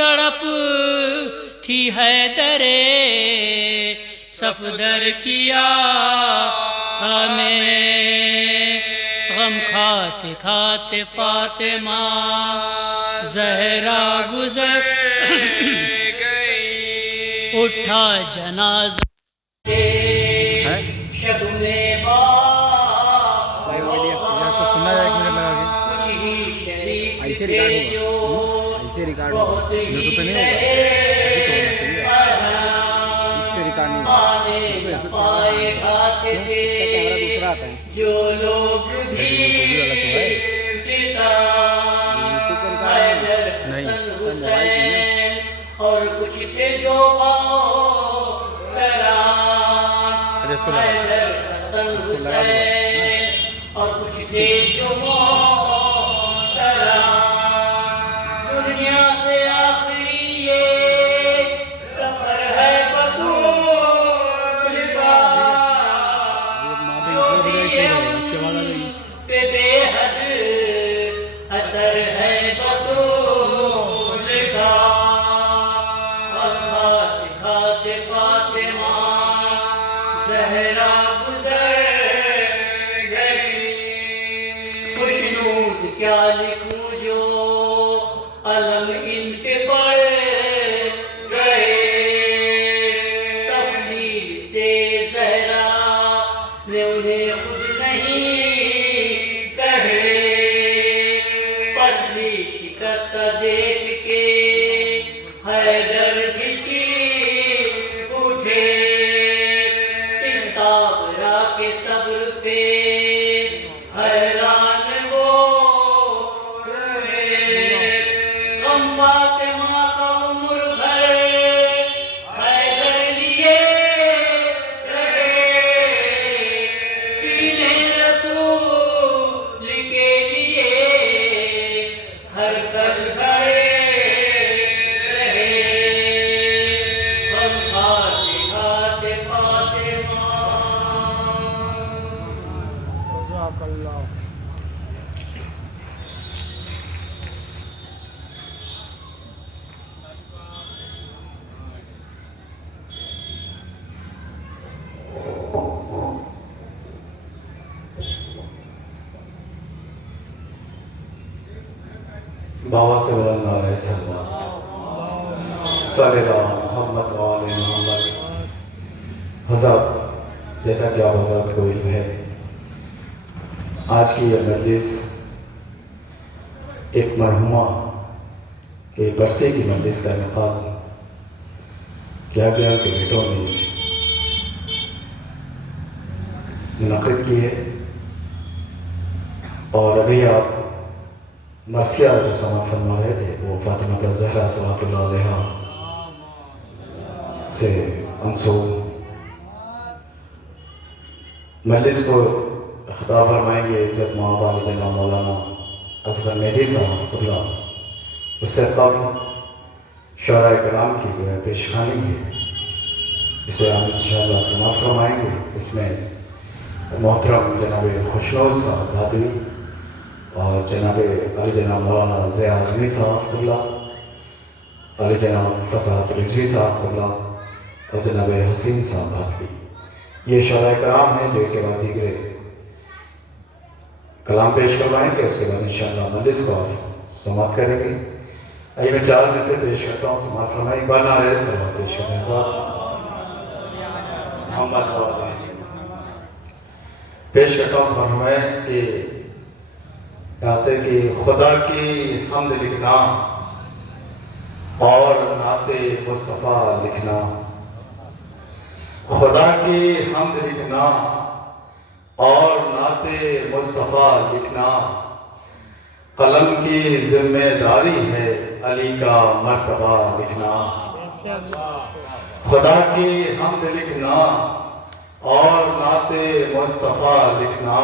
تڑپ تھی حیدر صفدر کیا ہمیں، غم کھاتے کھاتے فاطمہ زہرا گزر اٹھا جنازہ شب میں ایسے ریکارڈ ہوگا یوٹیوب پہ نہیں ہوگا، اس پہ ریکارڈ نہیں ہوگا، اس کا کیمرہ دوسرا آتا ہے، یوٹیوب والا تو ہے، یوٹیوب پہ ریکارڈ نہیں موبائل پہ اور کچھ تھے جو اس کو لگا دو اور کچھ تھے جو دنیا سے آخری یہ سفر ہے بطول کا، پہ بے حد اثر ہے بطول کا، کھاتے فاطمہ زہرا گزر گئی، خوشنود کیا لکھوں جو علم ان کے پڑ گئے، تفصیل سے زہرا نے انہیں خود نہیں کہے، پسلی شکست دیکھ کے حیدر بھی چیخ اٹھے، اس صابرہ کے صبر پہ حیران وہ ہوئے، غم فاطمہ کا عمر بھر حیدر لیے رہے، پینے رسول کے لیے ہر گھر گھڑے رہے، غم کھاتے کھاتے فاطمہ جزاک اللہ۔ بابا سے بلند علیہ السلام صلی اللہ محمد وآل محمد۔ حضرت جیسا کہ آپ حضرت کو علم ہے، آج کی یہ مجلس ایک مرحومہ کے برسے کی مجلس کا انعقاد کیا گیا کہ بیٹوں نے منعقد کیے، اور ابھی آپ مرثیہ جو سماعت فرما رہے تھے وہ فاطمہ الزہرا صلوات اللہ علیہا سے منسوب مجلس کو خطاب فرمائیں گے عزت مآب جناب مولانا اصغر مہدی صاحب رحمۃ اللہ، اس سے قبل شعراء کرام کی جو ہے پیشخانی ہے اسے ہم انشاءاللہ سماعت فرمائیں گے۔ اس میں محترم جناب خوشنوز صاحب بھادری اور جناب علی جناب مولانا ضیاء اعظمی صاحب رحمۃ اللہ، علی جناب فصاحت رضوی صاحب رحمۃ اللہ اور جناب حسین صاحب بھادری، یہ شعراء کرام ہیں جو ایک کے بعد دیگر کلام پیش کروائیں گے، اس کے بعد انشاءاللہ مجلس کو سماعت کریں گے۔ آئیے میں چار میں سے پیش کرتا ہوں، سماعت فرمائیں اقبال علیہ السلام پیش کرنے صاحب محمد پیش کرتا ہوں، سماعت فرمائیں کہ یہاں سے کہ خدا کی حمد لکھنا اور نعت مصطفیٰ لکھنا، خدا کی حمد لکھنا اور نعت مصطفیٰ لکھنا، قلم کی ذمہ داری ہے علی کا مرتبہ لکھنا، خدا کی حمد لکھنا اور نعت مصطفیٰ لکھنا،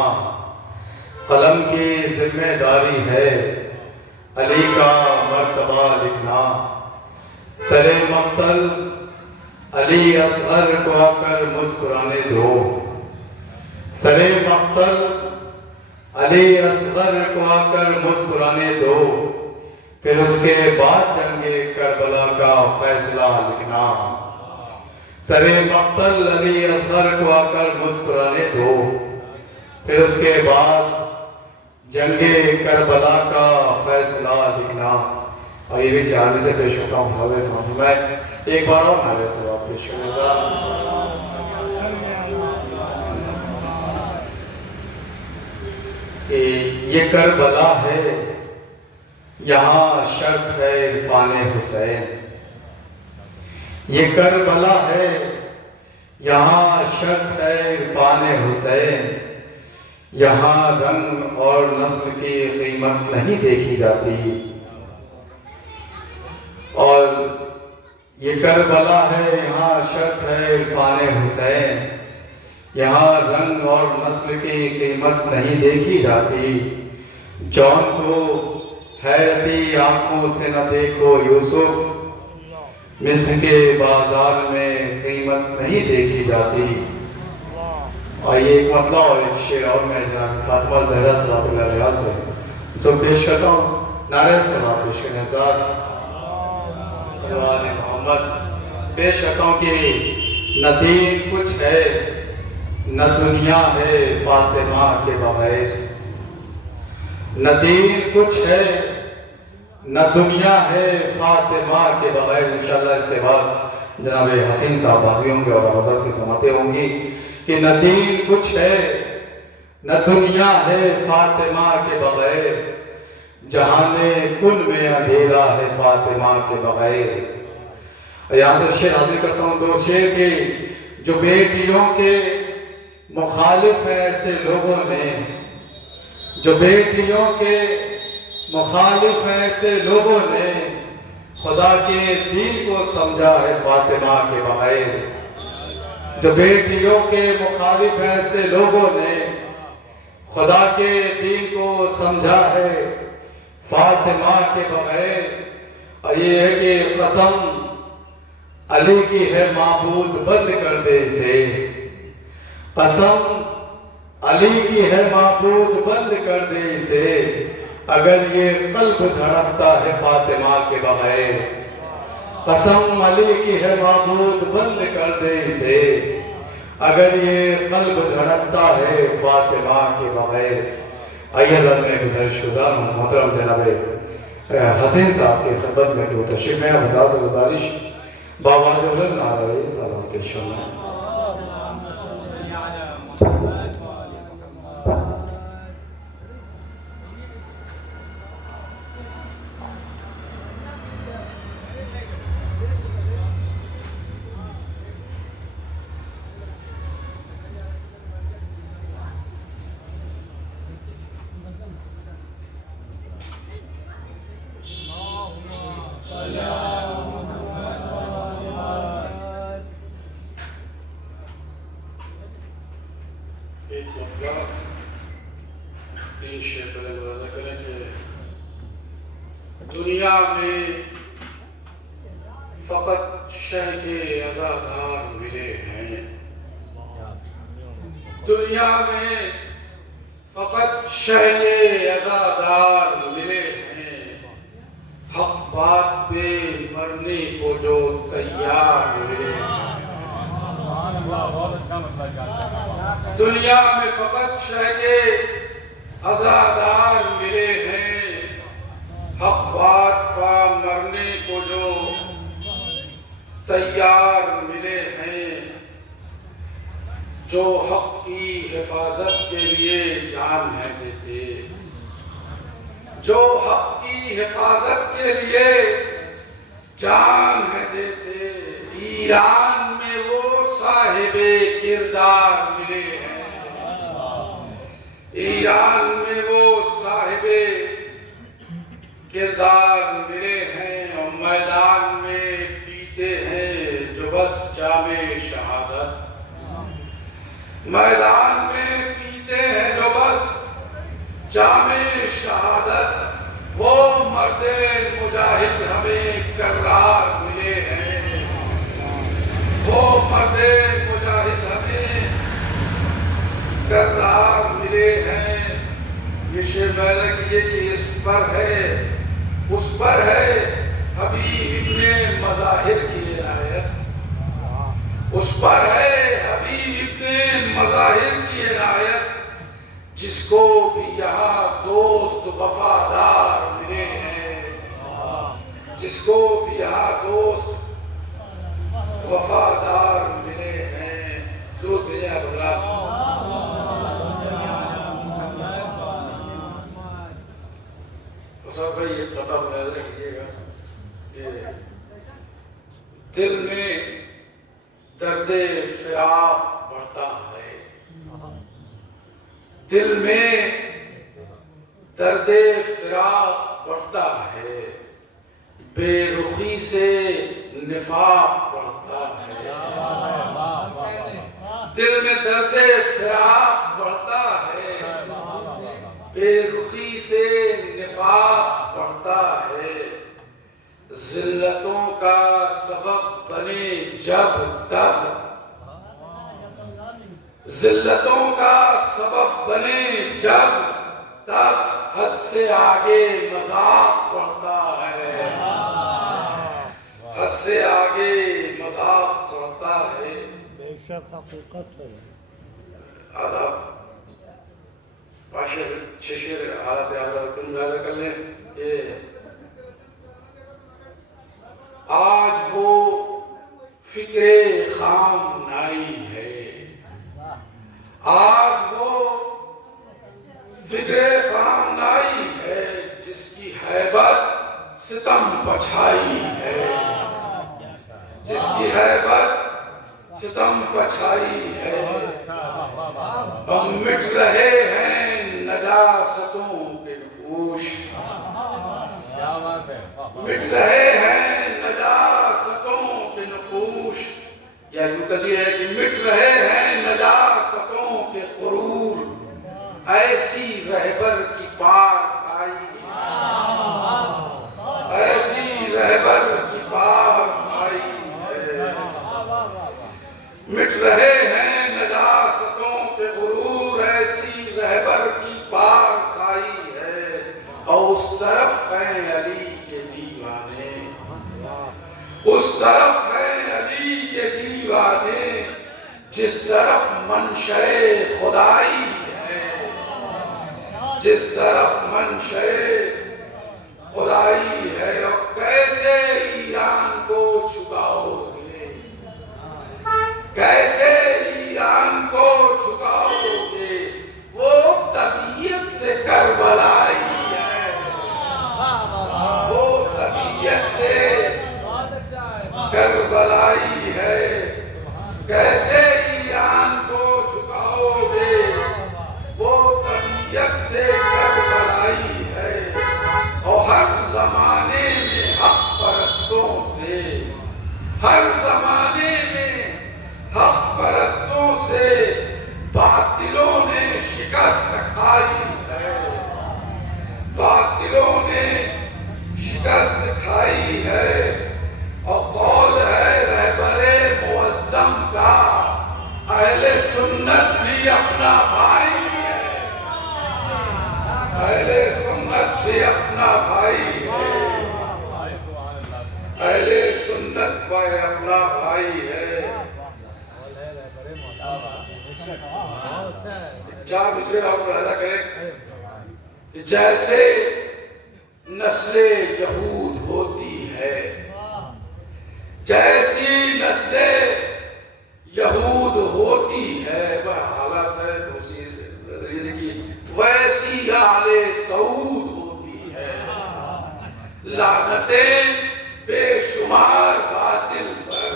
قلم کی ذمہ داری ہے علی کا مرتبہ لکھنا، سر مقتل علی اصغر کو آ کر مسکرانے دو، سر مقتل علی اصغر کو آ کر مسکرانے دو، پھر اس کے بعد جنگ کربلا کا فیصلہ لکھنا، سر مقتل علی اصغر کو آ کر مسکرانے دو، پھر اس کے بعد جنگ کربلا کا فیصلہ لکھنا۔ اور یہ بھی جاننے سے پیش ہوتا ہوں حضرت سمجھ میں ایک بار اور نعرے سے آپ پیش کرنے کا کہ یہ کربلا ہے، یہاں شرط ہے عرفان حسین، یہ کربلا ہے، یہاں شرط ہے عرفان حسین، یہاں رنگ اور نسل کی قیمت نہیں دیکھی جاتی، اور یہ کربلا ہے، یہاں شرط ہے عرفان حسین، یہاں رنگ اور نسل کی قیمت نہیں دیکھی جاتی، جون کو حیرتی آنکھوں سے نہ دیکھو یوسف، مصر کے بازار میں قیمت نہیں دیکھی جاتی۔ اور یہ ایک مطلب اور ایک شعر اور میں جناب فاطمہ زہرا صلی اللہ علیہ وسلم سے پیش کرتا ہوں، نعرہ صلاۃ پیش کرنے ساتھ محمد پیش کرتا ہوں کہ نہ دین کچھ ہے نہ دنیا ہے فاطمہ کے بغیر، نہ دین کچھ ہے نہ دنیا ہے فاطمہ کے بغیر۔ انشاءاللہ اس کے بعد جناب حسین صاحب باقی ہوں گے اور حضرت کی سماعتیں ہوں گی کہ نہ دین کچھ ہے نہ دنیا ہے فاطمہ کے بغیر، جہان کل میں اندھیرا ہے فاطمہ کے بغیر۔ یہاں سے شعر حاضر کرتا ہوں، دو شعر کے جو بیٹیوں کے مخالف ہیں ایسے لوگوں نے، جو بیٹیوں کے مخالف ہیں ایسے لوگوں نے خدا کے دین کو سمجھا ہے فاطمہ کے بغیر، جو بیٹیوں کے مخالف ہیں ایسے لوگوں نے خدا کے دین کو سمجھا ہے فاطمہ کے بغیر۔ اور یہ ہے کہ قسم علی کی ہے معبود بند کر دے اسے، قسم علی کی ہے معبود بند کر دے اسے، اگر یہ قلب دھڑکتا ہے فاطمہ کے بغیر، قسم علی کی ہے معبود بند کر دے اسے، اگر یہ قلب دھڑکتا ہے فاطمہ کے بغیر۔ آئیے حضرت میں گزارش گزار ہوں محترم جناب حسین صاحب کی خدمت میں جو تشریف میں حضرات سے گزارش باواز بلند نعرہ سلام پیش کرنا ہے۔ ایک مطلب تین شعر پر ملاحظہ کریں کہ دنیا میں فقط شہ کے عزادار ملے ہیں، دنیا میں فقط شہ کے عزادار ملے ہیں، حق بات پہ مرنے کو جو تیار ملے ہیں۔ دنیا میں فقط شہ کے عزادار ملے ہیں، حق بات پہ مرنے کو جو تیار ملے ہیں، جو حق کی حفاظت کے لیے جان ہے دیتے، جو حق کی حفاظت کے لیے جان ہے دیتے، ایران میں وہ صاحب کردار ملے ہیں، ایران میں وہ صاحب کردار ملے ہیں، اور میدان میں پیتے ہیں جو بس جام شہادت، میدان میں پیتے ہیں جو بس جام شہادت، وہ مرد مجاہد ہمیں کرار ملے ہیں، وہ مرد مجاہد ہمیں کرار ملے ہیں۔ یہ شعر پیدا کیے کہ اس پر ہے اس پر ہے حبیب ابن مظاہر کی عنایت، اس پر ہے حبیب ابن مظاہر کی عنایت، جس کو بھی یہاں دوست وفادار ملے ہیں، جس کو بھی یہاں دوست وفادار ملے ہیں۔ درود بھیجیں آپ حضرات۔ تو صاحب بھائی ایک خطہ ملاحظہ کیجیے گا کہ دل میں درد فراق بڑھتا ہے، دل میں درد فراق بڑھتا ہے، بے رخی سے نفاق بڑھتا ہے، دل میں درد فراق بڑھتا ہے، بے رخی سے نفاق بڑھتا ہے، ذلتوں کا سبب بنے جب تب، ذلتوں کا سبب بنے جب تب، حد سے آگے مذاق بڑھتا ہے، حد سے آگے مذاق بڑھتا ہے۔ بے شک حقیقت ہے۔ آداب پاشر ششر حالت آداب کن زیادہ کر لیں کہ آج وہ فکر خام نائی ہے، آج وہ فکر خام نائی ہے، جس کی ہیبت ستم پچھائی ہے، جس کی ہیبت ستم پچھائی ہے۔ ہم مٹ رہے ہیں نجاستوں کے نقوش، مٹ رہے ہیں نجاستوں کے نقوش، یا یوں کہیے کہ مٹ رہے ہیں نجاستوں کے غرور، ایسی رہبر کی پاس آئی، ایسی رہبر کی پاس آئی ہے۔ مٹ رہے ہیں نجاستوں کے غرور، ایسی رہبر کی پاس آئی ہے، اور اس طرف ہیں علی کے دیوانے، اس طرف ہیں علی کے دیوانے، جس طرف منشأ خدائی ہے، جس طرف منشأ خدائی ہے۔ اور کیسے ایران کو چھپاؤ گے، کیسے ایران کو چھپاؤ گے، وہ طبیعت سے کربلائی ہے، وہ طبیعت سے کربلائی ہے۔ کیسے ایران کو چھپاؤ گے، وہ طبیعت سے کربلائی ہے، اور ہر زمانے میں حق پرستوں سے، ہر زمانے میں حق پرستوں سے باطلوں نے شکست کھائی ہے، باطلوں نے شکست کھائی ہے۔ اور قول ہے رہبر معظم کا، اہل سنت بھی اپنا بھائی ہے، اہل سنت بھی اپنا بھائی ہے، اہل سنت بھی اپنا بھائی ہے۔ چار مصرے آپ کو ادا کریں کہ جیسے نسل یہود ہوتی ہے، جیسی نسل یہود ہوتی ہے، وہ حالت ہے ویسی آل سعود ہوتی ہے، لعنتیں بے شمار باطل پر،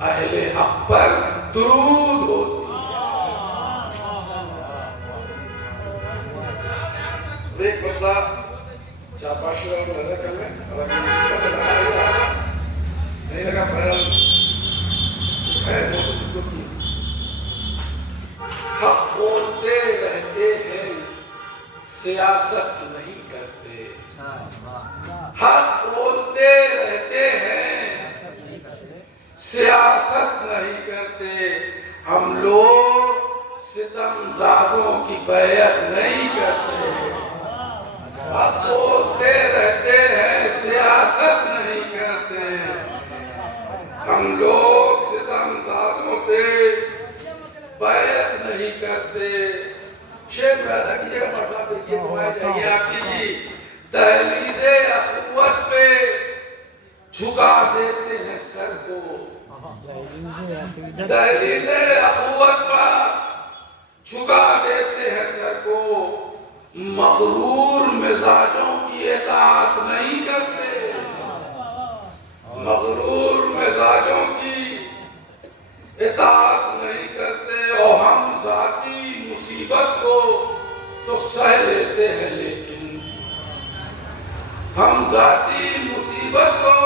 اہل حق پر درود ہوتی ہے۔ ایک بندہ چاپاشی کو ادا کر لیں، نہیں لگا پہلے حق بولتے رہتے ہیں، سیاست نہیں کرتے، حق بولتے رہتے ہیں، سیاست نہیں کرتے۔ ہم لوگ ستم زادوں کی بیعت نہیں کرتے، اب بولتے رہتے ہیں سیاست نہیں کرتے. ہم لوگ ستمزادوں سے بیعت نہیں کرتے. شیخ بیعت یہ مطلب یہ دعائیں جائیے آپ کی دہلیز اخوت پہ جھکا دیتے ہیں سر کو. دہلیز اخوت پر جھکا دیتے ہیں سر کو. مغرور مزاجوں کی اطاعت نہیں کرتے. مغرور مزاجوں کی اطاعت نہیں کرتے. اور ہم ذاتی مصیبت کو تو سہ لیتے ہیں لیکن ہم ذاتی مصیبت کو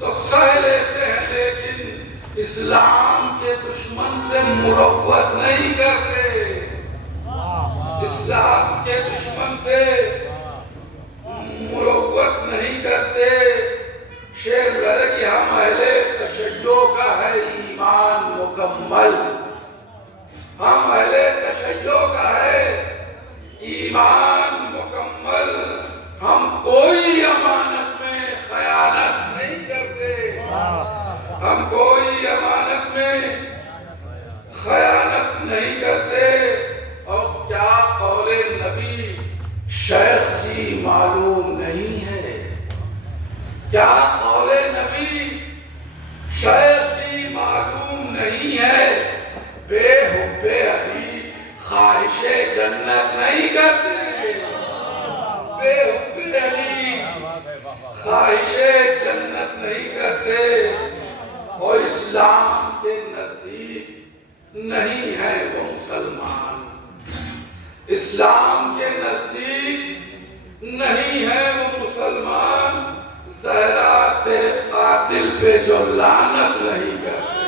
تو سہ لیتے ہیں لیکن اسلام کے دشمن سے مروت نہیں کرتے. اسلام کے دشمن سے مروت نہیں کرتے. شیخ بیعت کہ ہم اہل تشیع کا ہے ایمان مکمل. ہم اہل تشیع کا ہے ایمان مکمل. ہم کوئی امانت میں خیانت نہیں کرتے. ہم کوئی امانت میں خیانت نہیں کرتے. اور کیا قول نبی شیخ جی معلوم نہیں ہے؟ کیا قول نبی شیخ جی معلوم نہیں ہے؟ بے حب علی خواہش جنت نہیں کرتے. بے حب علی خواہش جنت نہیں کرتے. اور اسلام کے نزدیک نہیں ہے وہ مسلمان. اسلام کے نزدیک نہیں ہے وہ مسلمان. زہرا تیرے قاتل پہ جو لعنت نہیں کرتے.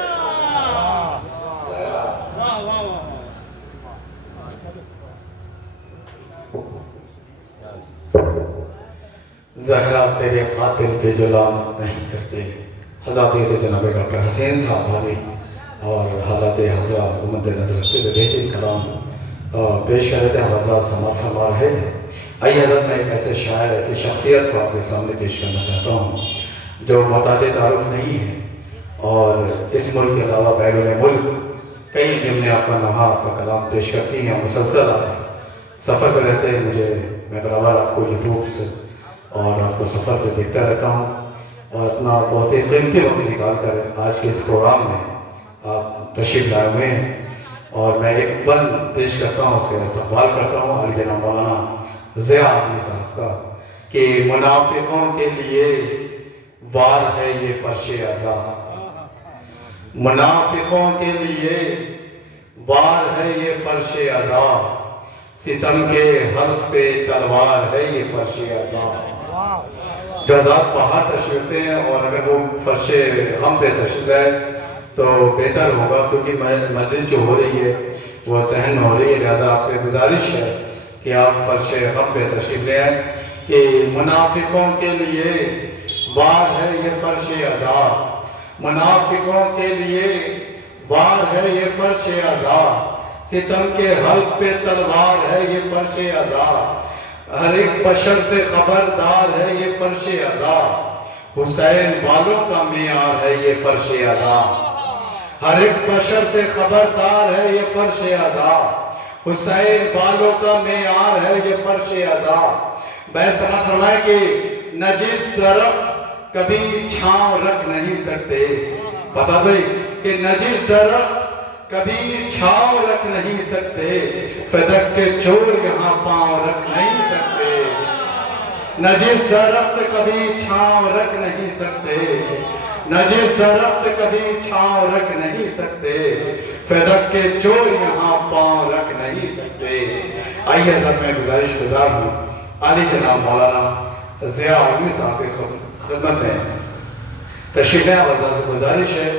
زہرا تیرے قاتل پہ جو لعنت نہیں کرتے. حضرات جناب ڈاکٹر حسین صاحب بھائی اور حضرت حضرات مد نظر رکھتے ہوئے بہترین کلام پیش کر رہے تھے. حضرات سماعت فرما رہے ہیں. آئیے حضرت میں ایک ایسے شاعر ایسی شخصیت کو آپ کے سامنے پیش کرنا چاہتا ہوں جو محتاج تعارف نہیں ہے اور اس ملک کے علاوہ بیرون ملک کئی جملے آپ کا نامہ آپ کا کلام پیش کرتی ہیں. مسلسل آپ سفر پہ رہتے ہیں. میں برابر آپ کو یوٹیوب سے اور آپ کو سفر پہ دیکھتا رہتا ہوں اور اپنا بہت ہی قیمتی وقت نکال کر آج کے اس پروگرام میں آپ تشریف لائے ہوئے ہیں. اور میں ایک بند پیش کرتا ہوں, اس کا استقبال کرتا ہوں علی جناب مولانا ضیاء اعظمی صاحب کا کہ منافقوں کے لیے وار ہے یہ فرش عذاب. منافقوں کے لیے وار ہے یہ فرش عذاب. ستم کے حلق پہ تلوار ہے یہ فرش عذاب. جو حضرات باہر تشریف رکھتے ہیں اور اگر وہ فرش غم پہ تشریف ہے تو بہتر ہوگا کیونکہ مجلس جو ہو رہی ہے وہ صحن ہو رہی ہے. لہٰذا آپ سے گزارش ہے کہ آپ فرش غم پہ تشریف لے آئیں کہ منافقوں کے لیے وار ہے یہ فرش عذاب. منافقوں کے لیے وار ہے یہ فرش عذاب. ستم کے حلق پہ تلوار ہے یہ فرش عذاب. ہر ایک بشر سے خبردار ہے یہ فرش عذاب. حسین والوں کا معیار ہے یہ فرش عذاب. ہر ایک بشر سے خبردار ہے یہ فرش عذاب. حسین والوں کا معیار ہے یہ فرش عذاب. میں سمجھ فرمائے کہ نجس درخت کبھی چھاؤں رکھ نہیں سکتے. بتا دیں کہ نجس درخت کبھی چھاؤں رکھ نہیں سکتے. فدق کے چور یہاں پاؤں رکھ نہیں سکتے. نجس درخت کبھی چھاؤں رکھ نہیں سکتے. نجس درخت کبھی چھاؤں رکھ نہیں سکتے. فدق کے چور یہاں پاؤں رکھ نہیں سکتے. آئیے حضرت میں گزارش گزار ہوں علی جناب مولانا ضیاء اعظمی صاحب کی خدمت میں تشریف لائیں. حضرت سے گزارش ہے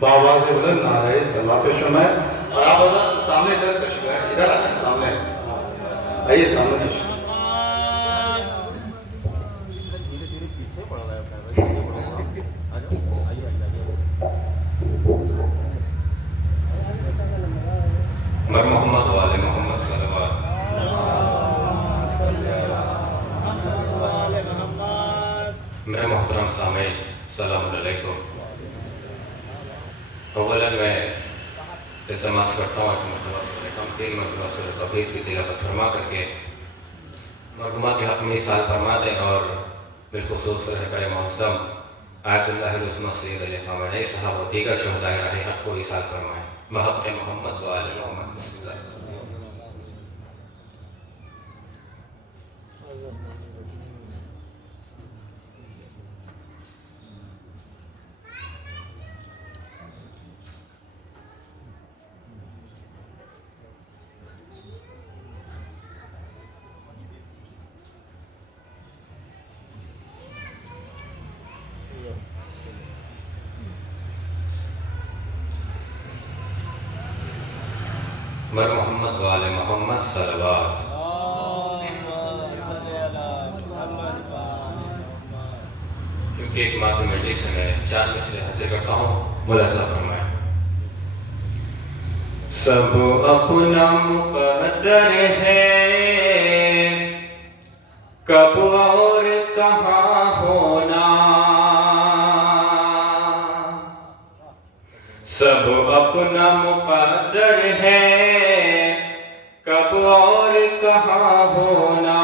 بآواز بلند نعرہ صلوات پیش فرمائیں. اور آپ حضرت سامنے ادھر تشریف لائیں. ادھر آئیں سامنے. آئیے سامنے تشریف. محمد والے محمد صلوات. 3 مرتبہ سورہ توحید کی تلاوت فرما کر کے مرحومہ کے حق میں اصال فرما دیں اور بالخصوص رہبر معظم آیت اللہ العظمہ سید علی خامنہئی صاحب و دیگر شہداء راہ حق کو اصال فرمائیں بحق محمد و آل محمد بسم اللہ. مر محمد و آل محمد صلوات. کیونکہ ایک ماہ کی مجلس سے میں 4 مصرے حاصل کرتا ہوں ملاحظہ فرمائیں. سب اپنا مقدر ہے کب اور کہاں ہونا، سب اپنا مقدر ہے کب اور کہاں ہونا،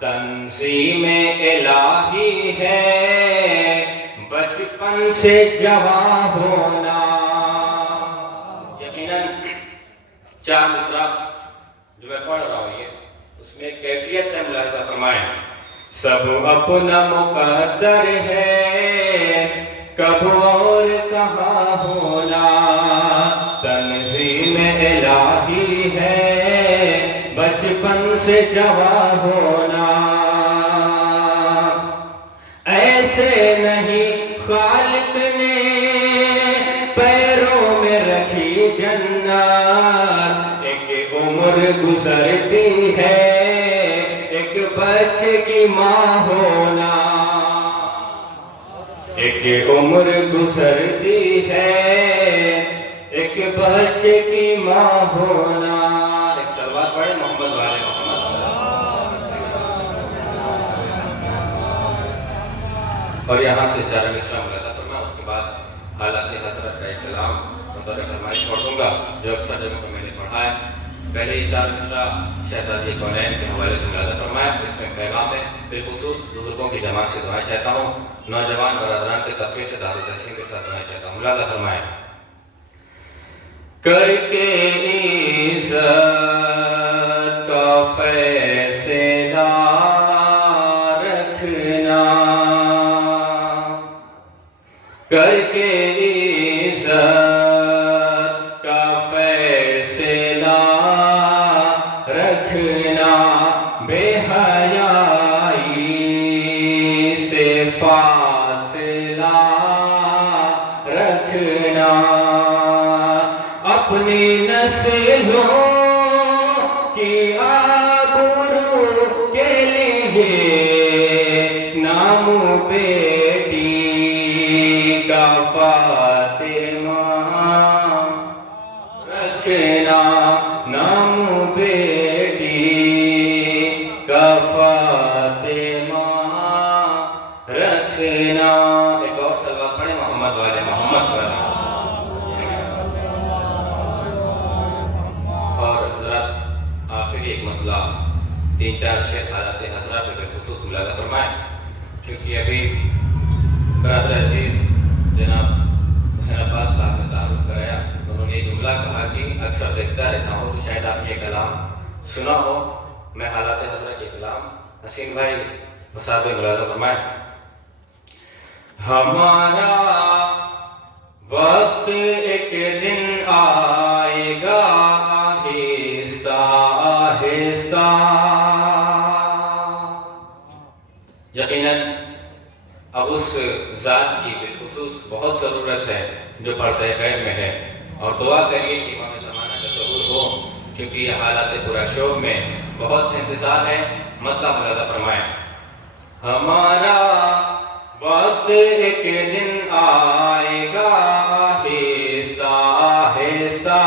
تنظیم الہی ہے بچپن سے جوان ہونا. یقیناً 4 مصرع جو میں پڑھ رہا ہوں یہ اس میں ایک کیفیت ہے، ملاحظہ فرمائیں. سب اپنا مقدر ہے کب اور کہاں ہونا، تنظیم الہی ہے بچپن سے جوان ہونا. ایسے نہیں خالق نے پیروں میں رکھی جنت، ایک عمر گزرتی ہے ایک بچے کی ماں ہونا، ایک عمر گزرتی ہے ایک بچے کی ماں ہونا. ایک صلوات پڑھیں محمد والے محمد. اور یہاں سے 4 مصرع ملاحظہ فرمائیں. اس کے بعد حالات حضرت کا ایک کلام مطلب فرمائش چھوڑ دوں گا جو اکثر جگہوں پر میں نے پڑھا ہے. پہلے ہی 4 مصرع شہزادی کونین کے حوالے سے ملاحظہ فرمایا. اس میں پیغام ہے، بالخصوص بزرگوں کی جماعت سے دعائیں چاہتا ہوں، نوجوان برادران کے طبقے سے دار التحسین کے ساتھ دعائیں چاہتا ہوں. ملاحظہ فرمائیں. کر کے عزت کا فیصلہ رکھنا، کر کے عزت کا فیصلہ رکھنا، بے حیائی سے فاصلہ رکھنا، اپنی نسلوں کی آبرو کے لیے نام بیٹی کا فاطمہ رکھنا، نام بیٹی کا فاطمہ رکھنا. ایک اور صلوات پڑھیں محمد والے محمد پر. اور حضرات آخری ایک مطلب 3-4 شیخ حالات حضرات پہ خصوص ملاحظہ فرمائیں، کیونکہ ابھی برادر عزیز جناب حسین عباس صاحب نے تعارف کرایا. انہوں نے یہ جملہ کہا کہ اکثر دیکھتا رہتا ہوں تو شاید آپ نے یہ کلام سنا ہو. میں حالات حضرت کے کلام حسین بھائی استاد پہ ملاحظہ فرمائیں. ہمارا وقت ایک دن آئے گا آہستہ آہستہ. یقیناً اب اس ذات کی بالخصوص بہت ضرورت ہے جو پردہ غیب میں ہے، اور دعا کریے کہ امام زمانہ کا ظہور ہو، کیونکہ یہ حالات پورا شوق میں بہت انتظار ہے. مطلب ملاحظہ فرمائیں. ہمارا وقت ایک دن آئے گا آہستہ آہستہ،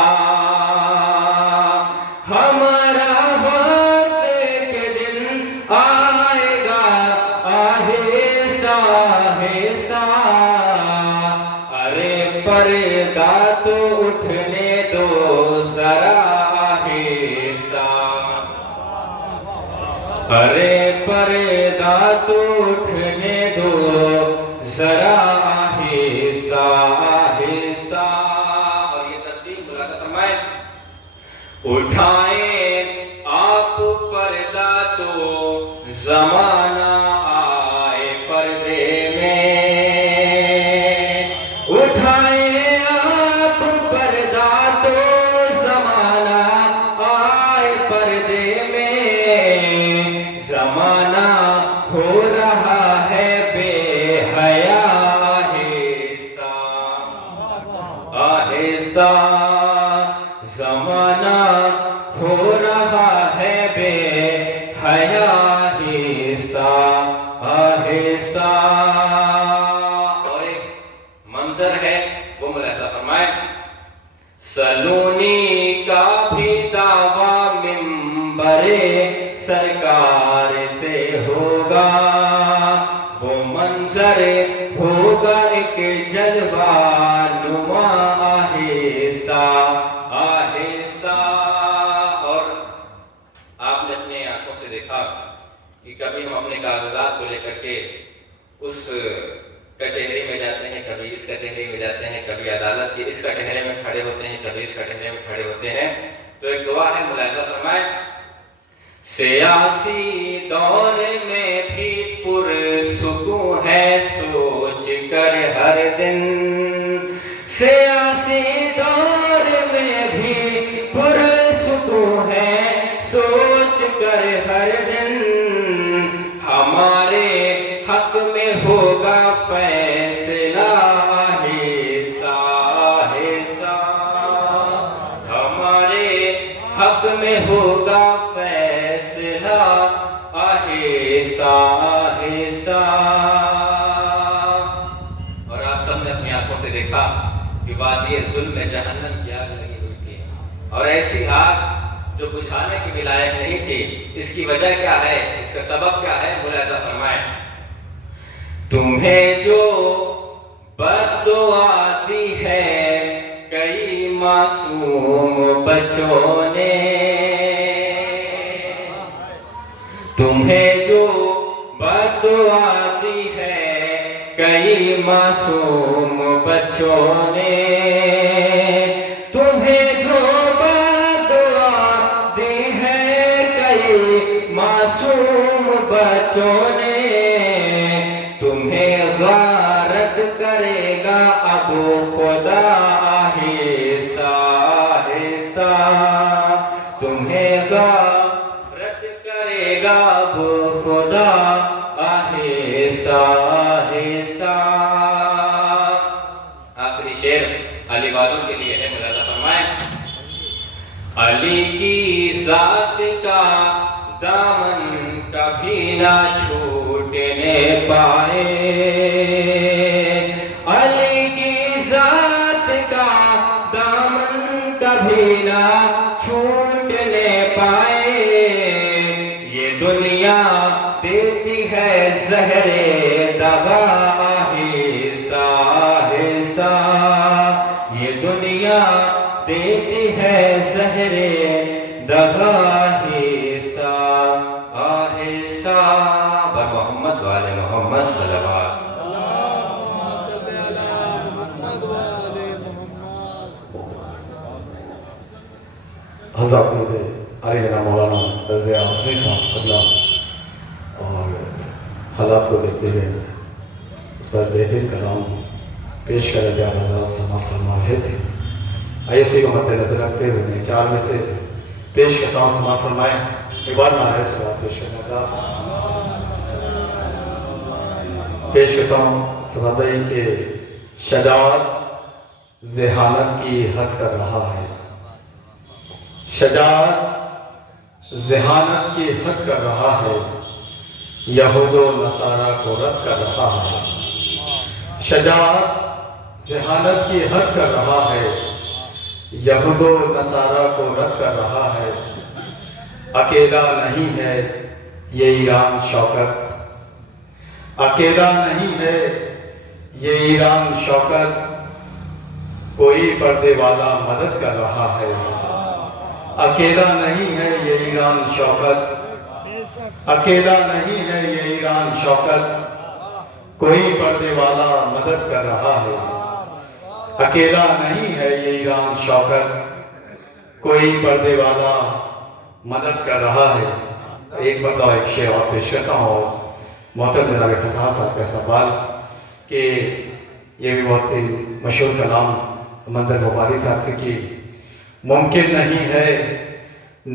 ہمارا وقت ایک دن آئے گا آہستہ آہستہ. ارے پردہ تو اٹھنے دو ذرا آہستہ، ارے پردہ تو اٹھنے دو ذرا آہستہ آہستہ. اور یہ ترتیب ملاحظہ فرمائیں. اٹھائیں آپ پردہ تو زمانہ آئے پردے میں، اٹھائیں آپ پردہ تو زمانہ آئے پردے میں، زمانہ ہو رہا ہے بے حیا آہستہ آہستہ، زمانہ ہو رہا ہے بے حیا آہستہ آہستہ. اور ایک منظر ہے وہ ملاحظہ فرمائیں. سلونی کا بھی دعویٰ منبر سرکار سے ہوگا، وہ منظر ہوگا ایک جلوہ نما آہستہ آہستہ. اور آپ نے اپنے آنکھوں سے دیکھا کہ کبھی ہم اپنے کاغذات کو لے کر کے اس کچہری میں جاتے ہیں، کبھی اس کچہری میں جاتے ہیں، کبھی عدالت کے اس کٹہرے میں کھڑے ہوتے ہیں، کبھی اس کٹہرے میں کھڑے ہوتے ہیں. تو ایک دعا ہے، ملاحظہ فرمائیں. سیاسی دور میں بھی پرسکون ہے سوچ کر ہر دن، سیاسی دور میں بھی پرسکون ہے سوچ کر ہر دن، ہمارے حق میں ہوگا فیصلہ آہستہ آہستہ، ہمارے حق میں ہوگا فیصلہ آہستہ آہستہ. اور آپ سب نے اپنی آنکھوں سے دیکھا کہ وادی ظلم میں جہنم کی آگ لگی ہوئی تھی، اور ایسی آگ جو بجھانے کی بھی لائق نہیں تھی. اس کی وجہ کیا ہے، اس کا سبب کیا ہے، ملاحظہ فرمائیں. تمہیں جو بددعا دی ہے کئی معصوم بچوں نے، تمہیں جو بددعا دی ہے کئی معصوم بچوں نے، تمہیں جو بددعا دی ہے کئی معصوم بچوں نے، تمہیں غارت کرے گا اب خدا آہستہ آہستہ، تمہیں غارت کرے گا اب خدا آہستہ آہستہ. آخری شعر علی والوں کے لیے ہے، ملاحظہ فرمائیں. علی کی ذات کا دامن کبھی نہ چھوٹنے پائے، علی کی ذات کا دامن کبھی نہ چھوٹنے پائے. یہ دنیا دیتی ہے زہر دغا آہستہ آہستہ، یہ دنیا دیتی ہے زہر دغا آہستہ آہستہ. محمد والے محمد صلوات. حضرت علی جناب مولانا رضی عظیم صاحب قبلہ اور حالات کو دیکھتے ہوئے اس پر بہترین کلام پیش کرے جا رضا سماعت فرما رہے تھے. آئیے اسی کو مد نظر رکھتے ہوئے میں چار میں سے پیش کرتا ہوں، سماعت فرمائیں. ایک بار میں آئے سے بات پیش کرنا چاہتا پیش کرتا ہوں تصدیق کہ شجاعت ذہانت کی حد کر رہا ہے، شجاعت ذہانت کی حد کر رہا ہے، یہود و نصارہ کو رد کر رہا ہے. شجاعت ذہانت کی حد کر رہا ہے، یہود و نصارہ کو رد کر رہا ہے. اکیلا نہیں ہے یہ ایران شوکت، اکیلا نہیں ہے یہ ایران شوکت، کوئی پردے والا مدد کر رہا ہے. اکیلا نہیں ہے یہ ایران شوکت، اکیلا نہیں ہے یہ ایران شوکت، کوئی پردے والا مدد کر رہا ہے۔ اکیلا نہیں ہے یہ ایران شوکت، کوئی پردے والا مدد کر رہا ہے۔ ایک مرتبہ ایک شعر اور پیش کرتا ہوں، اور محترم جناب فتح صاحب کا سوال کہ یہ بھی بہت ہی مشہور کلام منظر بخاری صاحب کی، ممکن نہیں ہے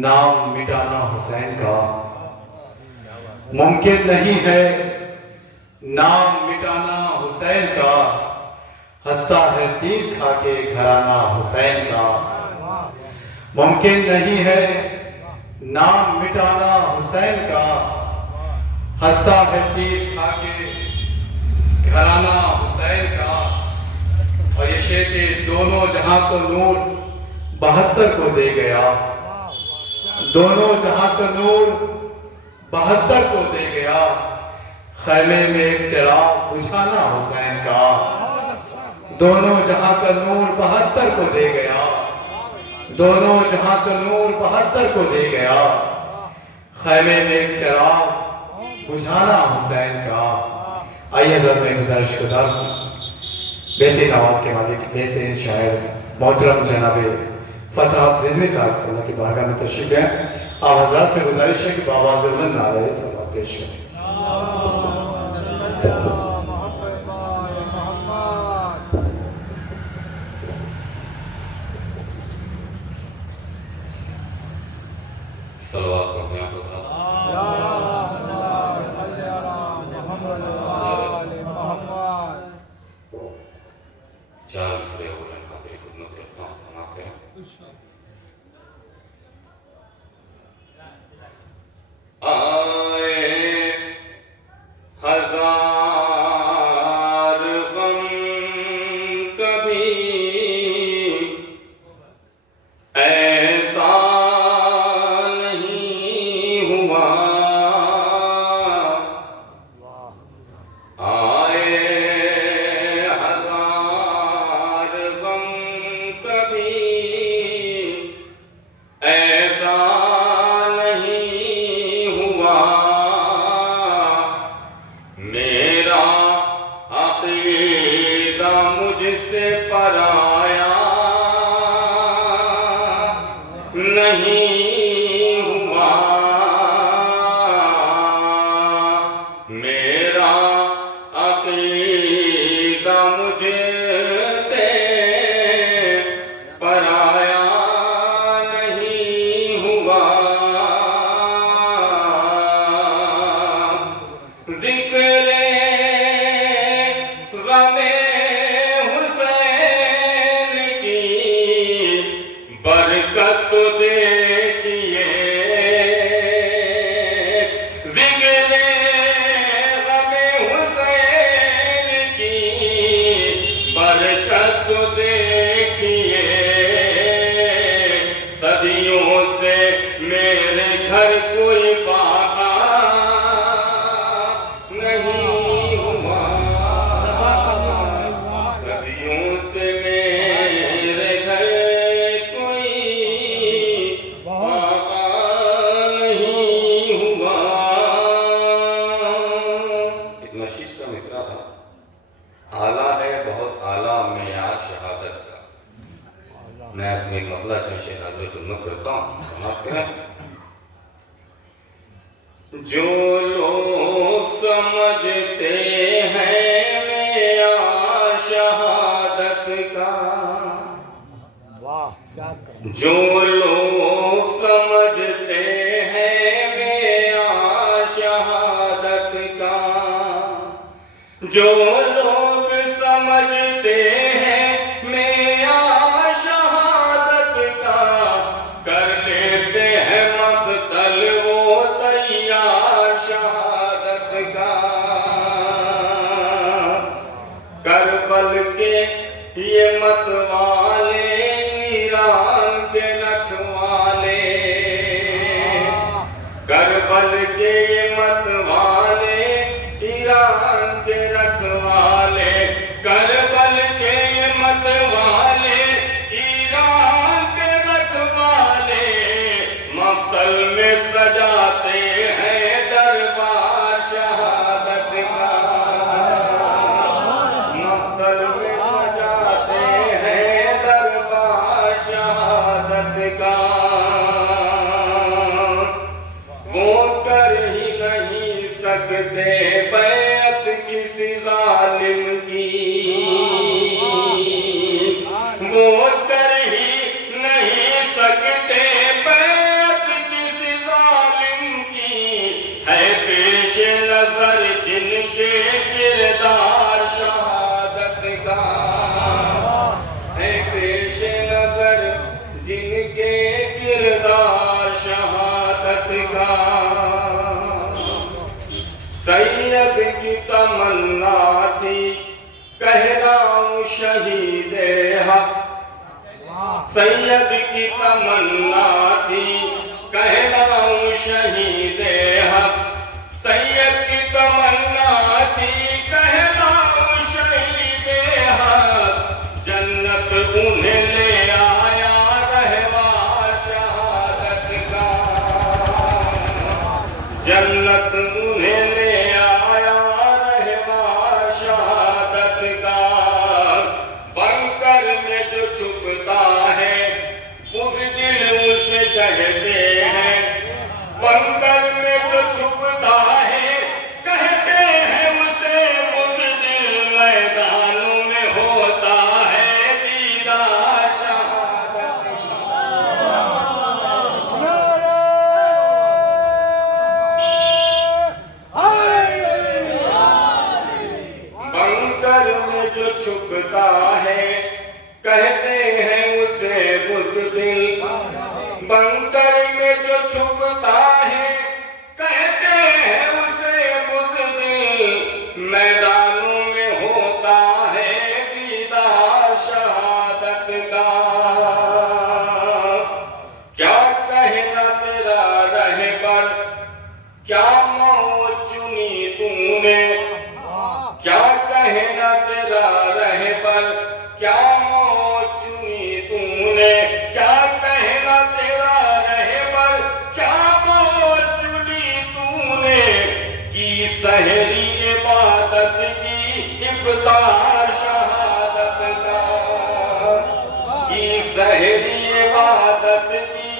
نام مٹانا حسین کا، ممکن نہیں ہے نام مٹانا حسین کا، ہنستا ہے تیر کھا کے گھرانہ حسین کا، ممکن نہیں ہے نام مٹانا حسین کا، ہنستا ہے تیر کھا کے گھرانہ حسین کا۔ اور یہ شعر کہ دونوں جہاں کو نور 72 کو دے گیا، دونوں جہاں کا نور 72 کو دے گیا، خیمے میں ایک چراغ بجھانا حسین کا، دونوں جہاں کا نور 72 کو دے گیا، دونوں جہاں کا نور 72 کو دے گیا، خیمے میں ایک چراغ بجھانا حسین کا۔ آئیے حضرت میں گزارش گزار ہوں، بہترین آواز کے مالک، بہترین شاعر محترم جناب فصاحت رضوی صاحب اللہ کی بارگاہ میں تشریف لائیں۔ آپ حضرات سے گزارش ہے کہ بآواز بلند نعرہ صلوات پیش کریں۔ صلوات پڑھیں آپ لوگ۔ چار مصرے ہو رہے ہیں، آپ ایک خود نقل اپنا سماعت کریں۔ آئے ہزار غم کبھی ایسا نہیں ہوا، آئے ہزار غم کبھی ایسا نہیں ہوا، میرا عقیدہ مجھ سے پرایا نہیں ہوا، میرا عقیدہ مجھ سے پرایا نہیں ہوا، ذکر غم حسین کی برکت دیکھیے، ذکر غم حسین کی برکت دیکھیے، صدیوں سے میرے گھر کوئی فاقہ نہیں ہوا، صدیوں سے میرے گھر کوئی فاقہ نہیں ہوا۔ اتنا شیش کا مصرع تھا، اعلیٰ ہے بہت اعلیٰ معیار شہادت کا۔ میں اس میں ایک مطلع چاہیے حضرت خدمت کرتا ہوں، سماعت کریں۔ جو لوگ سمجھتے ہیں معیار شہادت کا، جو لوگ سمجھتے ہیں معیار شہادت کا، جو لوگ سمجھتے ہیں معیار شہادت کا، کر لیتے ہیں مقتل وہ تیار شہادت کا، کربل کے یہ مت والے ایران کے رکھوالے، کربل کے یہ مت والے ایران کے رکھوالے، سکتے بیعت کسی ظالم کی، وہ کر ہی نہیں سکتے بیعت کسی ظالم کی، ہے پیش نظر جن کے کردار شہادت کا، ہے پیش نظر جن کے کردار شہادت کا۔ سید کی تمنا تھی کہلاؤں شہید حق، سید کی تمنا تھی کہلاؤں شہید حق، سید کی تمنا تھی کہلاؤں شہید حق، جنت انہیں لے آیا رہوار شہادت کا، جنت انہیں لے آیا رہوار شہادت کا۔ بنکر میں جو چھپتا ہے بزدل اسے کہتے ہیں، بنکر میں جو چھپتا ہے کہتے ہیں اسے بزدل، میدانوں میں ہوتا ہے دیدار شہادت بنکر میں جو چھپتا ہے کہتے ہیں اسے بزدل، بنکر میں جو چھپتا ہے کہتے ہیں اسے بزدل، میدانوں میں ہوتا ہے دیدار شہادت کا۔ کیا کہنا تیرا رہبر، کیا موت چنی تو نے، کیا کہنا تیرا رہبر، کیا موت چنی تو نے، کیا کہنا تیرا رہبر، کیا موت چنی تو نے، کی سحری عبادت کی افطار شہادت کا، کی سحری عبادت کی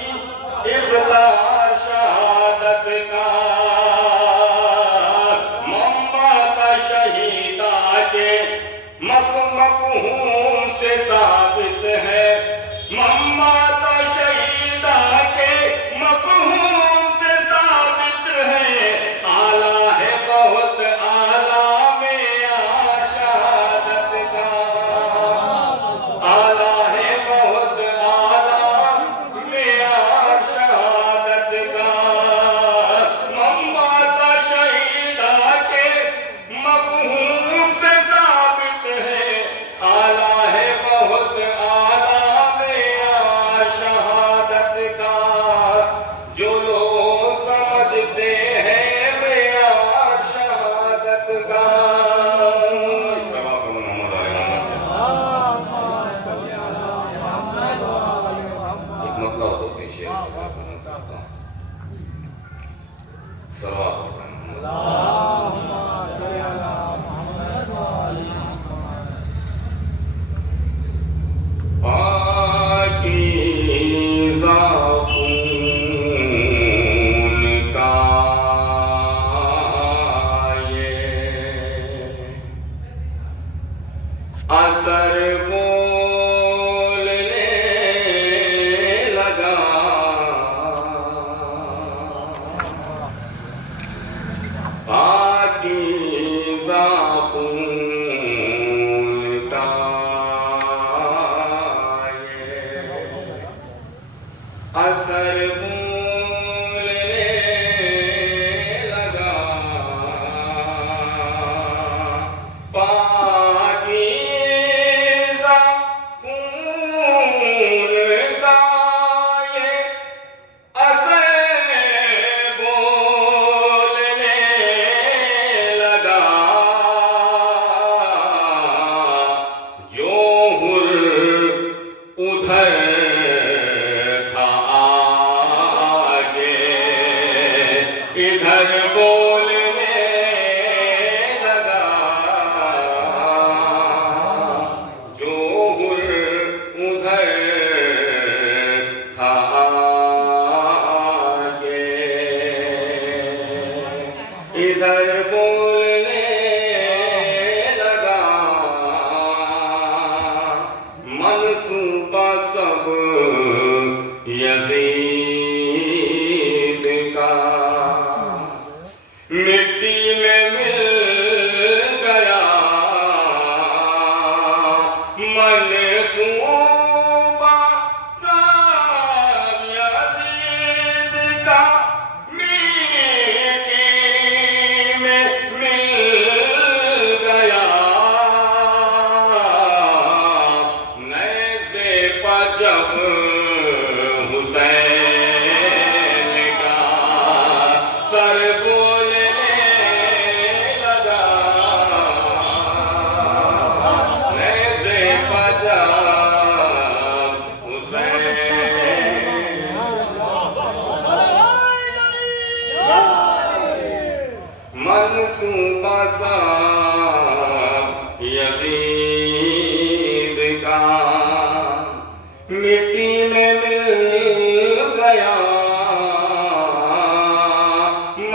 افطار شہادت کا۔ ممتا شہیدہ کے مفہوم سے ثابت ہے، ممتا شہیدہ کے مفہوم سے ثابت ہے، اعلیٰ ہے بہت اعلیٰ معیار شہادت کا، اعلیٰ ہے بہت اعلیٰ معیار شہادت کا۔ ممتا شہیدہ کے مفہوم سے ثابت ہے، اعلیٰ ہے بہت اعلیٰ معیار شہادت کا، جو لوگ سمجھتے ہیں معیار شہادت کا۔ ایک مطلب تو پیش ہے پاکیزہ خون کا یہ اثر بولنے لگا، پاکیزہ خون کا اثر بولنے لگا، پاکیزہ خون کا یہ اثر بولنے لگا، جو حر ادھر تھا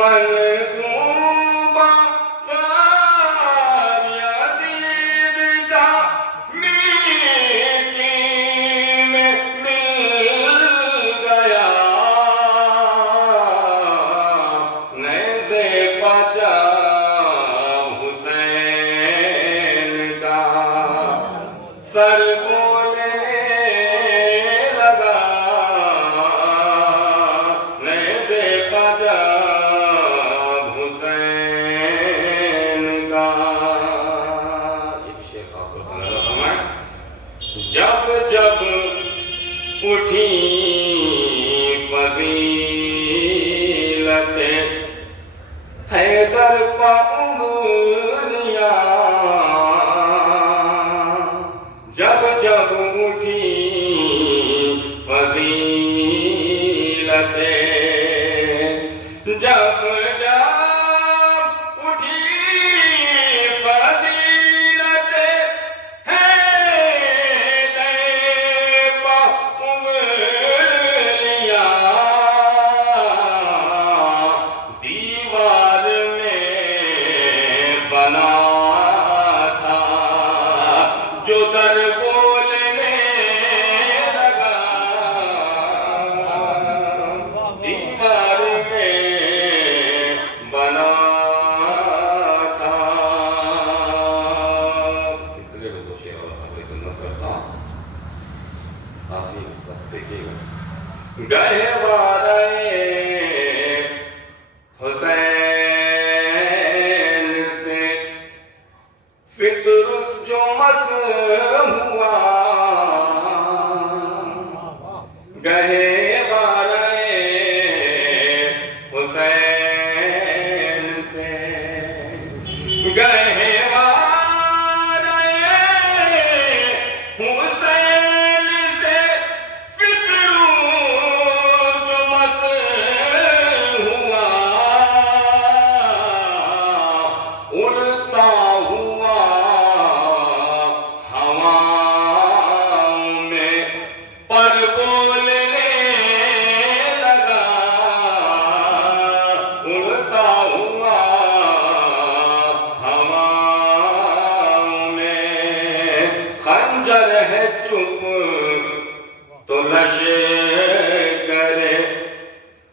منصوبہ ساریا دید کا میٹی میں مل گیا نیزے پجا حسین کا سر بولے لگا نیزے پجا حسین کا یہ شیخ آپ کو فرمائے جب جب اٹھی فضیلت حیدر پا انگلیاں جب جب اٹھی فضیلت جب جب اٹھی فضیلت حیدر پا انگلیاں دیوار میں بنا تھا جو در بولنے لگا دیوار میں بنا تھا سلسلے میں تو شعر اور حضرت خدمت کرتا ہوں آخری وقت دیکھیے گا گہوارے حسین سے فطرس جو مس ہوا گہوارے حسین سے گہوارے حسین سے فطرس جو مس ہوا اڑتا ہوا ہواؤں میں پر بولنے لگا اڑتا ہوا ہواؤں میں خنجر ہے چپ تو لشکر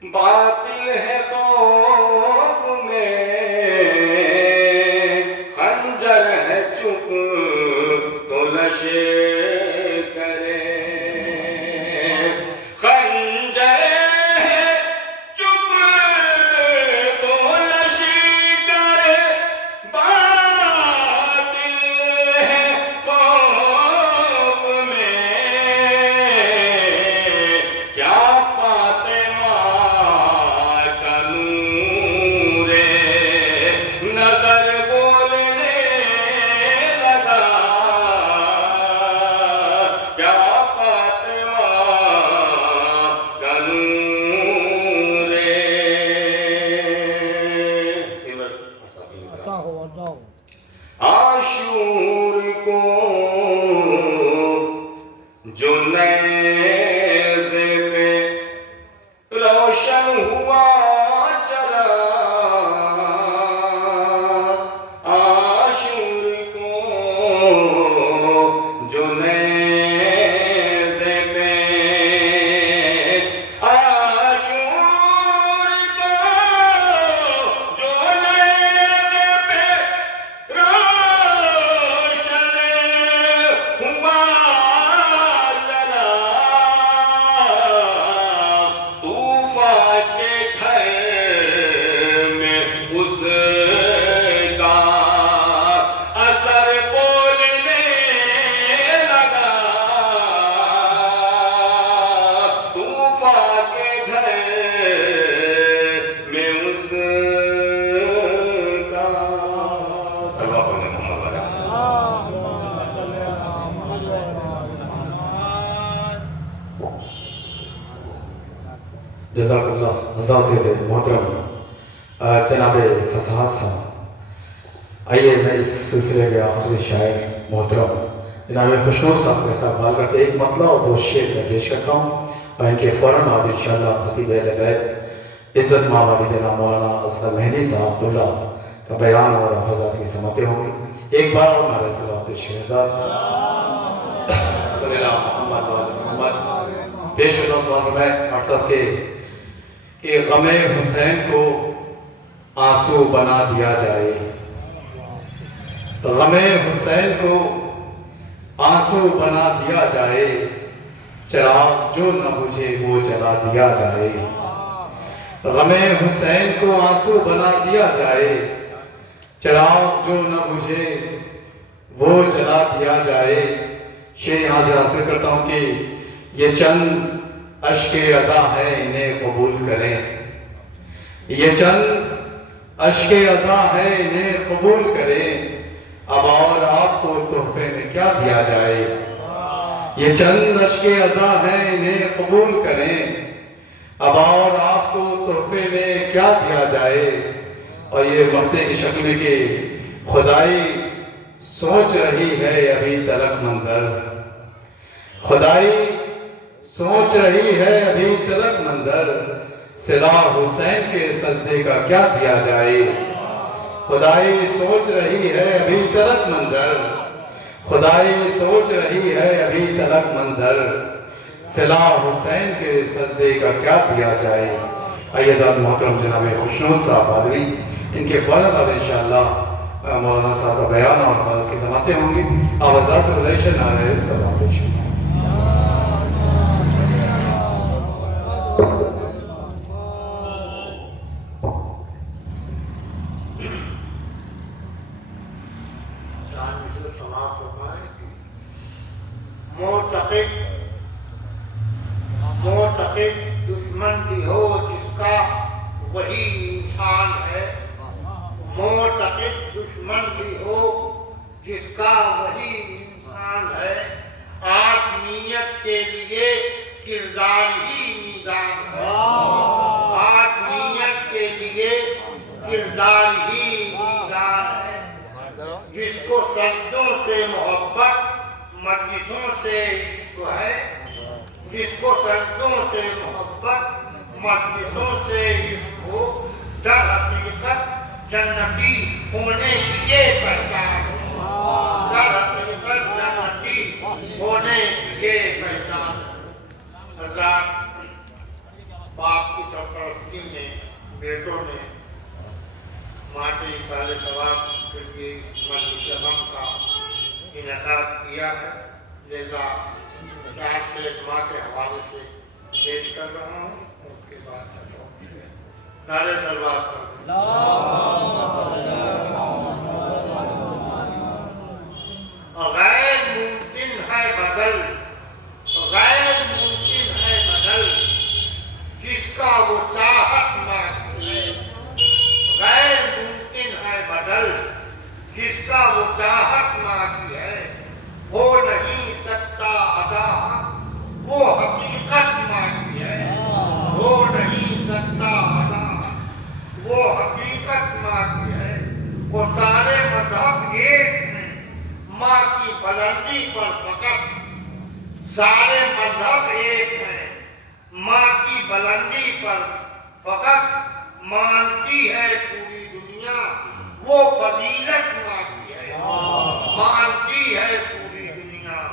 باطل ہے خوف میں خنجر ہے چپ تو لشکر خنجر ہے چپ تو لشکر باطل ہے خوف میں کیا فاطمہ کا نور نظر بولنے لگا کیا فاطمہ کا نور عاشور کو جو نیزے میں روشن ہوا چلا عاشور کو جو نیزے میں عاشور کو جو نیزے پہ روشن ہوا چلا طوفان کے گھر میں اس کا اثر بولنے لگا طوفان کے گھر میں اس کا جزاک اللہ حضرت محترم جناب فصاحت صاحب آئیے میں اس سلسلے کے آخری شاعر محترم جناب خوشنور صاحب کا استقبال کرتے ایک مطلع اور دو شعر میں پیش کرتا ہوں اور ان کے فوراً بعد انشاءاللہ خطیب اہل بیت عزت ماں والی جناب مولانا اسلم مہدی صاحب عبداللہ کا بیان اور حضرات کی سماعتیں ہوں گی. ایک بار اور ہمارے صلوات شہزاد صلی اللہ محمد محمد پیش ہوتا میں مقصد کہ غم حسین کو آنسو بنا دیا جائے. غم حسین کو آنسو بنا دیا جائے. چراغ جو نہ بجھے وہ جلا دیا جائے. غم حسین کو آنسو بنا دیا جائے. چراغ جو نہ بجھے وہ جلا دیا جائے. شعر یہاں سے حاصل کرتا ہوں کہ یہ چند اشک عزا ہے انہیں قبول کریں. یہ چند اشک عزا ہے انہیں قبول کریں. اب اور آپ کو تحفے میں کیا دیا جائے. یہ چند اشک عزا ہے انہیں قبول کریں. اب اور آپ کو تحفے میں کیا دیا جائے. اور یہ مقطع کی شکل میں کہ خدائی سوچ رہی ہے ابھی تلک منظر. خدائی سوچ رہی ہے ابھی تلک منظر. صلا حسین کے سجدے کا کیا دیا جائے. خدائی سوچ رہی ہے ابھی تلک منظر. خدائی سوچ رہی ہے ابھی تلک منظر. صلا حسین کے سجدے کا کیا دیا جائے. آئیے ذات محترم جناب خوشنود صاحب آدمی ان کے فوراً بعد انشاءاللہ مولانا صاحب کا بیان اور حضرت کی سماعتیں ہوں گی. آپ حضرات سے گزارش ہے نعرہ سلام پیش. معتقد دشمن بھی ہو جس کا وہی انسان ہے. معتقد دشمن بھی ہو جس کا وہی انسان ہے. آدمیت کے لیے کردار ہی نظام ہے. آدمیت کے لیے کردار ہی نظام ہے. جس کو سجدوں سے محبت مجلسوں سے عشق ہے. جس کو سجدوں سے محبت مجلسوں سے عشق ہو. در حقیقت جنتی ہونے کی یہ پہچان ہے. در حقیقت جنتی ہونے کی یہ پہچان ہے. حضرات باپ کی سرپرستی میں بیٹوں نے ماٹی سال ثواب کے لیے مجلس غم کا انعقاد کیا ہے. لہذا چار سے ماں کے حوالے سے پیش کر رہا ہوں. اس کے بعد نعرہ سلوات پر غیر ممکن ہے بدل. غیر ممکن ہے بدل جس کا وہ چاہت مانگتی ہے. غیر ممکن ہے بدل جس کا وہ چاہت مانگتی ہے. ہو نہیں سکتا ادا وہ حقیقت مانگتی ہے. ہو نہیں سکتا ادا وہ حقیقت مانگتی ہے. وہ سارے مذہب ایک ہیں ماں کی بلندی پر فقط. سارے مذہب ایک ہیں ماں کی بلندی پر فقط. مانتی ہے پوری دنیا وہ فضیلت مانگتی ہے. مانتی ہے پوری دنیا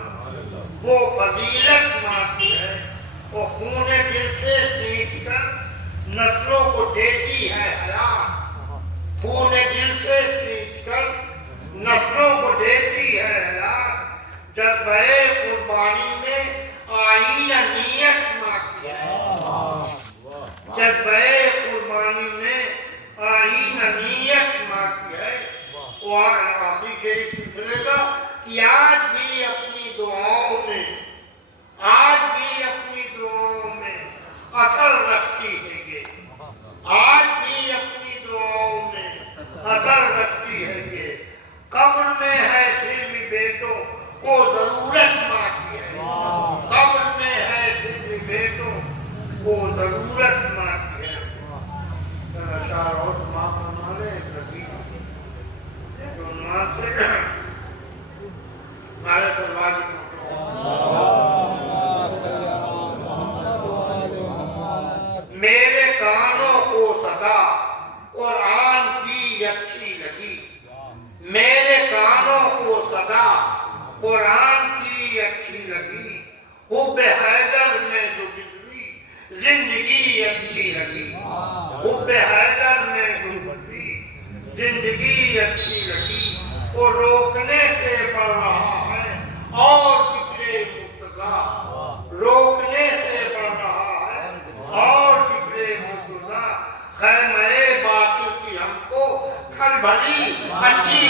وہ فضیلت مانگتی ہے. وہ خون دل سے سینچ کر نسلوں کو دیتی ہے حیات. خون دل سے سینچ کر نسلوں کو دیتی ہے حیات. جذبہ قربانی میں آئین نیت مانگتی ہے. جذبہ قربانی میں آئین نیت مانگتی ہے. وہ آخری کے سلسلے کا کہ آج بھی اپنی دعاؤں میں اثر رکھتی ہے. یہ آج بھی اپنی دعاؤں میں اثر رکھتی ہے. یہ قبر میں ہے پھر بھی بیٹوں کو ضرورت مانگتی ہے. قبر میں ہے پھر بھی بیٹوں کو ضرورت مانگتی ہے. اشعار اور سماعت فرما لیں. جو عنوان سے صدا قرآن کی اچھی لگی، میرے کانوں کو صدا قرآن کی اچھی لگی، حب حیدر میں جو گزری زندگی اچھی لگی، حب حیدر میں جو گزری زندگی اچھی لگی، وہ روکنے سے پڑ رہا ہے اور فکرے مرتضیٰ، روکنے سے پڑ رہا ہے اور فکرے مرتضیٰ، خیمہ باطل کی ہم کو کھل بھلی اچھی